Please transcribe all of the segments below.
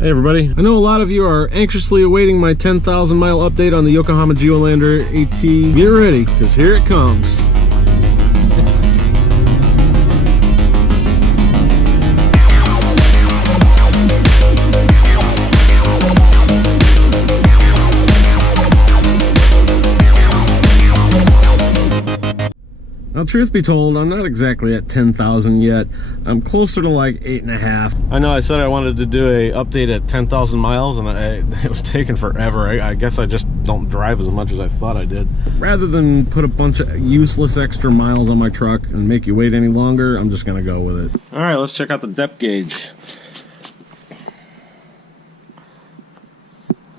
Hey everybody, I know a lot of you are anxiously awaiting my 10,000 mile update on the Yokohama Geolandar AT. Get ready, because here it comes. Now, truth be told, I'm not exactly at 10,000 yet. I'm closer to like 8.5. I know I said I wanted to do a update at 10,000 miles, and it was taking forever. I guess I just don't drive as much as I thought I did. Rather than put a bunch of useless extra miles on my truck and make you wait any longer, I'm just gonna go with it. All right, let's check out the depth gauge.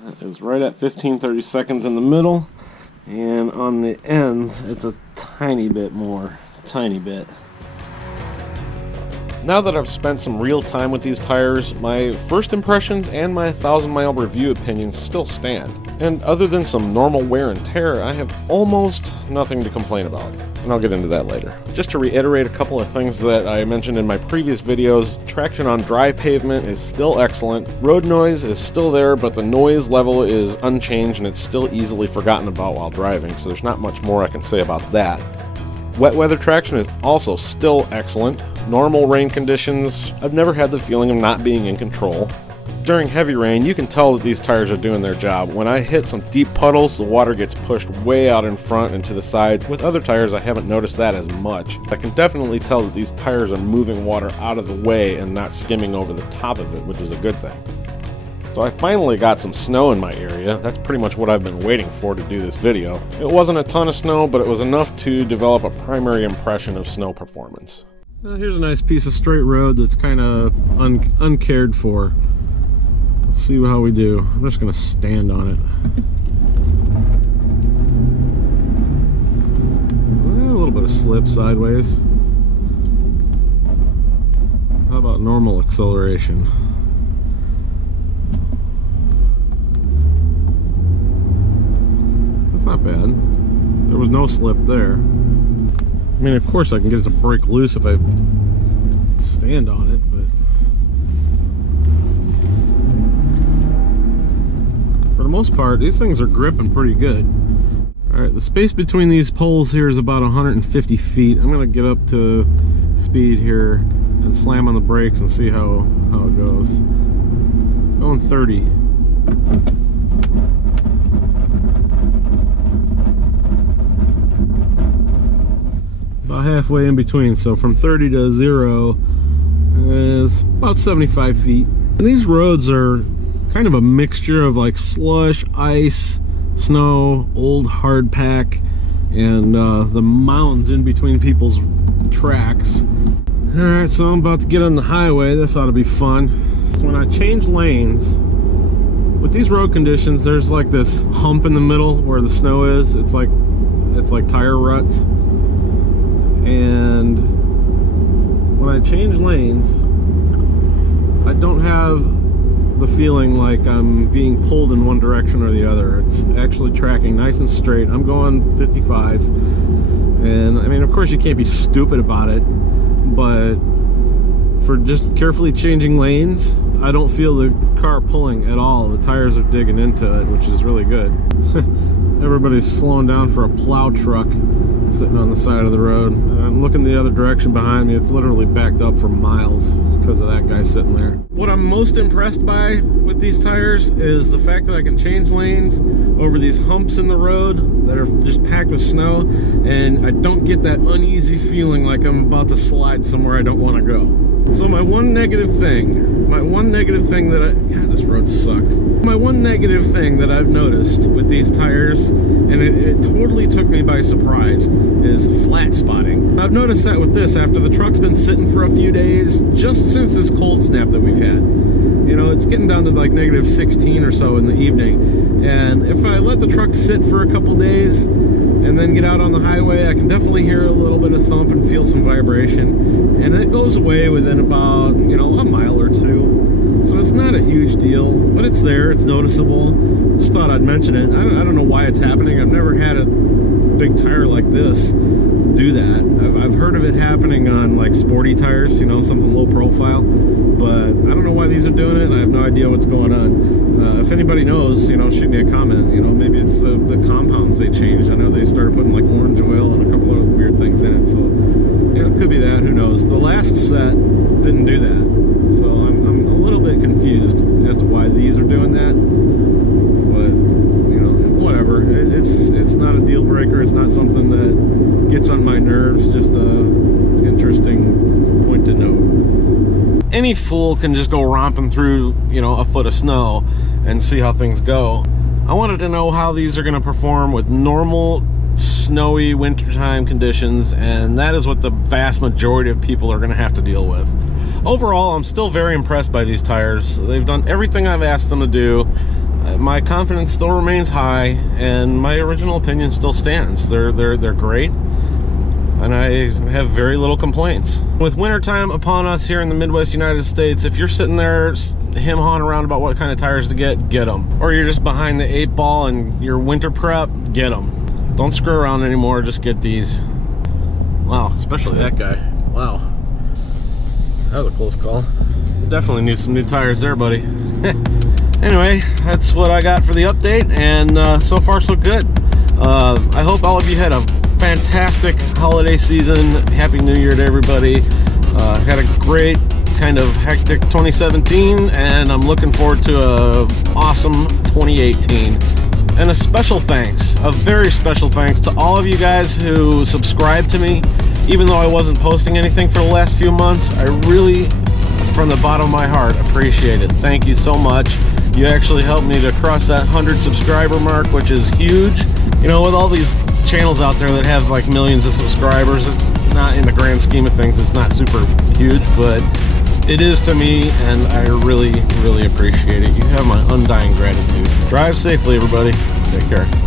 That is right at 15-30 seconds in the middle. And on the ends, it's a tiny bit more, tiny bit. Now that I've spent some real time with these tires, my first impressions and my 1,000-mile review opinions still stand. And other than some normal wear and tear, I have almost nothing to complain about. And I'll get into that later. Just to reiterate a couple of things that I mentioned in my previous videos, traction on dry pavement is still excellent. Road noise is still there, but the noise level is unchanged and it's still easily forgotten about while driving, so there's not much more I can say about that. Wet weather traction is also still excellent. Normal rain conditions, I've never had the feeling of not being in control. During heavy rain, you can tell that these tires are doing their job. When I hit some deep puddles, the water gets pushed way out in front and to the sides. With other tires, I haven't noticed that as much. I can definitely tell that these tires are moving water out of the way and not skimming over the top of it, which is a good thing. So I finally got some snow in my area. That's pretty much what I've been waiting for to do this video. It wasn't a ton of snow, but it was enough to develop a primary impression of snow performance. Here's a nice piece of straight road that's kind of uncared for. Let's see how we do. I'm just going to stand on it. A little bit of slip sideways. How about normal acceleration? That's not bad. There was no slip there. I mean, of course I can get it to break loose if I stand on it, but for the most part, these things are gripping pretty good. Alright, the space between these poles here is about 150 feet. I'm going to get up to speed here and slam on the brakes and see how it goes. Going 30. About halfway in between, so from 30 to 0 is about 75 feet. And these roads are kind of a mixture of like slush, ice, snow, old hardpack, and the mountains in between people's tracks. Alright, so I'm about to get on the highway. This ought to be fun. When I change lanes, with these road conditions, there's like this hump in the middle where the snow is. It's like tire ruts. And when I change lanes, I don't have the feeling like I'm being pulled in one direction or the other. It's actually tracking nice and straight. I'm going 55, and I mean, of course you can't be stupid about it, but for just carefully changing lanes, I don't feel the car pulling at all. The tires are digging into it, which is really good. Everybody's slowing down for a plow truck sitting on the side of the road. I'm looking the other direction behind me. It's literally backed up for miles because of that guy sitting there. What I'm most impressed by with these tires is the fact that I can change lanes over these humps in the road that are just packed with snow, and I don't get that uneasy feeling like I'm about to slide somewhere I don't want to go. So my one negative thing that God, this road sucks. My one negative thing that I've noticed with these tires, and it totally took me by surprise, is flat spotting. I've noticed that with this after the truck's been sitting for a few days, just since this cold snap that we've had. You know, it's getting down to like negative 16 or so in the evening, and if I let the truck sit for a couple days and then get out on the highway, I can definitely hear a little bit of thump and feel some vibration, and it goes away within about, you know, a mile or two. So it's not a huge deal, but it's there, it's noticeable. Just thought I'd mention it. I don't know why it's happening. I've never had a big tire like this do that. I've heard of it happening on like sporty tires, you know, something low profile, but I don't know why these are doing it, and I have no idea what's going on. If anybody knows, you know, shoot me a comment. You know, maybe it's the compounds they changed. I know they started putting like orange oil and a couple of weird things in it, so you know, it could be that. Who knows? The last set didn't do that, so I'm a little bit confused as to why these are doing that. But you know, whatever. It's not a deal breaker. It's not something that gets on my nerves. Just a interesting point to note. Any fool can just go romping through, you know, a foot of snow and see how things go. I wanted to know how these are going to perform with normal snowy wintertime conditions, and that is what the vast majority of people are going to have to deal with. Overall, I'm still very impressed by these tires. They've done everything I've asked them to do. My confidence still remains high, and my original opinion still stands. They're great, and I have very little complaints. With wintertime upon us here in the Midwest United States, if you're sitting there him-hawing around about what kind of tires to get them. Or you're just behind the 8-ball and your winter prep, get them. Don't screw around anymore, just get these. Wow, especially that guy. Wow. That was a close call. Definitely need some new tires there, buddy. Anyway, that's what I got for the update, and so far so good. I hope all of you had a fantastic holiday season. Happy New Year to everybody. Had a great kind of hectic 2017, and I'm looking forward to a awesome 2018. And a special thanks, a very special thanks to all of you guys who subscribed to me, even though I wasn't posting anything for the last few months. I really, from the bottom of my heart, appreciate it. Thank you so much. You actually helped me to cross that 100 subscriber mark, which is huge. You know, with all these channels out there that have like millions of subscribers, it's not, in the grand scheme of things, it's not super huge, but it is to me, and I really, really appreciate it. You have my undying gratitude. Drive safely, everybody. Take care.